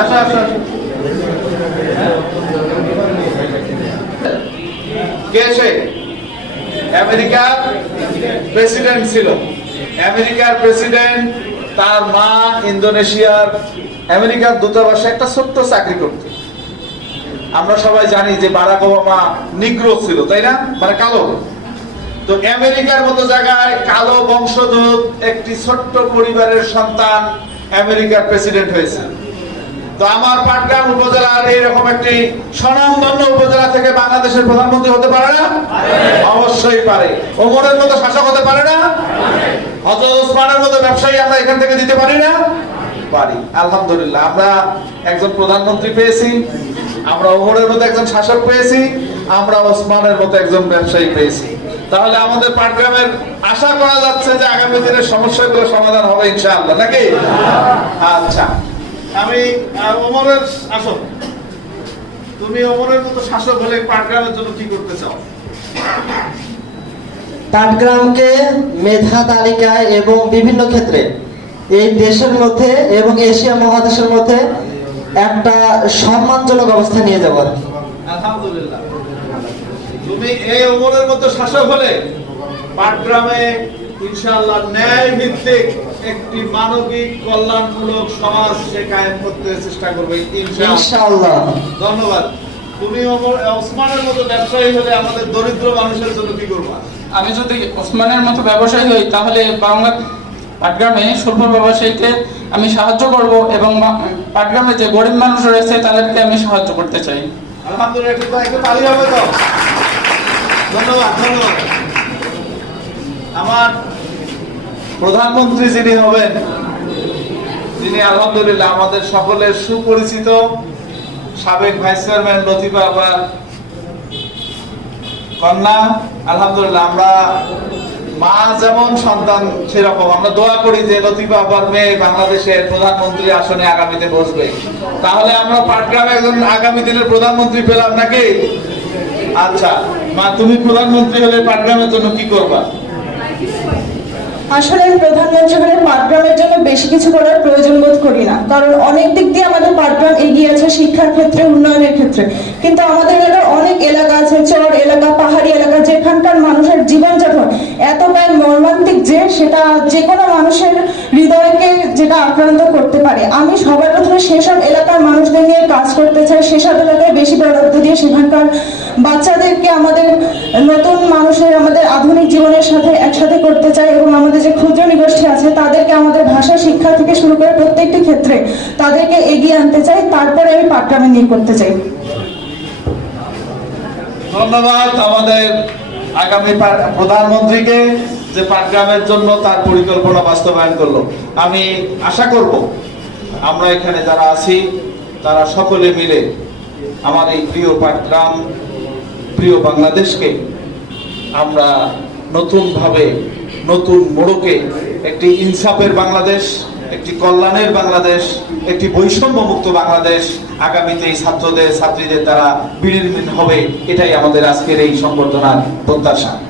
আসো আসো। কে সে আমেরিকার প্রেসিডেন্ট ছিল। আমেরিকার প্রেসিডেন্ট, তার মা ইন্দোনেশিয়ার, আমেরিকার দূতাবাসে একটা ছোট্ট চাকরি করত। আমরা সবাই জানি যে বারাক ওবামা নিগ্রো ছিল, তাই না? মানে কালো। তো আমেরিকার মতো জায়গায় কালো বংশধূত একটি ছোট্ট পরিবারের সন্তান আমেরিকার প্রেসিডেন্ট হয়েছে। তো আমার পাটগ্রাম উপজেলার এইরকম একটি স্বনামধন্য উপজেলা থেকে বাংলাদেশের প্রধানমন্ত্রী হতে পারে না? অবশ্যই পারে। ওমরের মতো শাসক হতে পারে না? হজরত ওসমানের মতো ব্যবসায়ী আমরা এখান থেকে দিতে পারি না? পারি। আলহামদুলিল্লাহ আমরা একজন প্রধানমন্ত্রী পেয়েছি আমরা ওমরের মতো একজন শাসক পেয়েছি আমরা ওসমানের মতো একজন ব্যবসায়ী পেয়েছি। তাহলে আমাদের পাটগ্রামের আশা করা যাচ্ছে যে আগামী দিনের সমস্যাগুলো সমাধান হবে ইনশাআল্লাহ নাকি? আচ্ছা। আমি আহ, ওমরের শাসক। তুমি ওমরের মতো শাসক হলে পাটগ্রামের জন্য কি করতে চাও? পাটগ্রামকে মেধা তালিকায় এবং বিভিন্ন ক্ষেত্রে এই দেশের মধ্যে এবং এশিয়া মহাদেশের মধ্যে একটা সম্মানজনক অবস্থা নিয়ে যাব আর আলহামদুলিল্লাহ। তুমি এই অমরের মতো শাসক হলে পাটগ্রামে ইনশাআল্লাহ ন্যায় ভিত্তিক একটি মানবিক কল্যাণমূলক সমাজ সে কায়েম করতে চেষ্টা করবে ইনশাআল্লাহ। ধন্যবাদ। তুমি ওমর ওসমানের মতো ব্যবসায়ী হলে আমাদের দরিদ্র মানুষের জন্য কি করবা? আমি যদি ওসমানের মতো ব্যবসায়ী হই তাহলে বাংলা পাটগ্রামে স্বল্প ব্যবসায়ীকে আমি সাহায্য করব এবং পাটগ্রামে যে গরিব মানুষ রয়েছে তাদেরকে আমি সাহায্য করতে চাই। আলহামদুলিল্লাহ একটু তালি হবে তো? ধন্যবাদ ধন্যবাদ। আমার প্রধানমন্ত্রী যিনি হবেন যিনি আলহামদুলিল্লাহ আমাদের সকলের সুপরিচিত সাবেক ভাইস চেয়ারম্যান লতিফা আবার কন্যা। আলহামদুলিল্লাহ আমরা মা যেমন সন্তান সেরকম। আমরা দোয়া করি যে লতিফা আবার মেয়ে বাংলাদেশের প্রধানমন্ত্রী আসনে আগামীতে বসবে। তাহলে আমরা পাটগ্রামে একজন আগামী দিনের প্রধানমন্ত্রী পেলাম নাকি? আচ্ছা মা, তুমি প্রধানমন্ত্রী হলে পাটগ্রামের জন্য কি করবা? আসলে প্রধানমন্ত্রী হলে পাটগ্রামের জন্য বেশি কিছু করার প্রয়োজন বোধ করি না। কারণ অনেক দিক দিয়ে আমাদের পাটগ্রাম এগিয়ে আছে শিক্ষার ক্ষেত্রে, উন্নয়নের ক্ষেত্রে। কিন্তু আমাদের এলাকার অনেক এলাকা আছে, চর এলাকা, পাহাড়ি এলাকা, যেখানকার মানুষের জীবনযাপন এতটাই মর্মান্তিক যে সেটা যে কোনো মানুষের হৃদয়কে যেটা আক্রান্ত করতে পারে। আমি সবার প্রথমে সেসব এলাকার মানুষদের নিয়ে কাজ করতে চাই, সেসব এলাকায় বেশি বরাদ্দ দিয়ে সেখানকার বাচ্চাদেরকে আমাদের নতুন মানুষের আমাদের আধুনিক জীবনের সাথে একসাথে করতে চাই এবং আমাদের যে ক্ষুদ্র নিগোষ্ঠী আছে, তাদেরকে আমাদের ভাষা শিক্ষা থেকে শুরু করে প্রত্যেকটি ক্ষেত্রে তাদেরকে এগিয়ে আনতে চাই, তারপরে আমি পাটগ্রামে নিয়ে করতে চাই। ধন্যবাদ আমাদের আগামী প্রধানমন্ত্রীকে যে পাটগ্রামের জন্য তার পরিকল্পনা বাস্তবায়ন করল। আমি আশা করব আমরা এখানে যারা আছি, তারা সকলে মিলে আমার এই প্রিয় পাটগ্রাম প্রিয় বাংলাদেশকে আমরা নতুনভাবে নতুন মোড়কে একটি ইনসাফের বাংলাদেশ, একটি কল্যাণের বাংলাদেশ, একটি বৈষম্যমুক্ত বাংলাদেশ আগামীতে ছাত্রদের, ছাত্রীদের দ্বারা বিলীন হবে, এটাই আমাদের আজকের এই সংবর্ধনার প্রত্যাশা।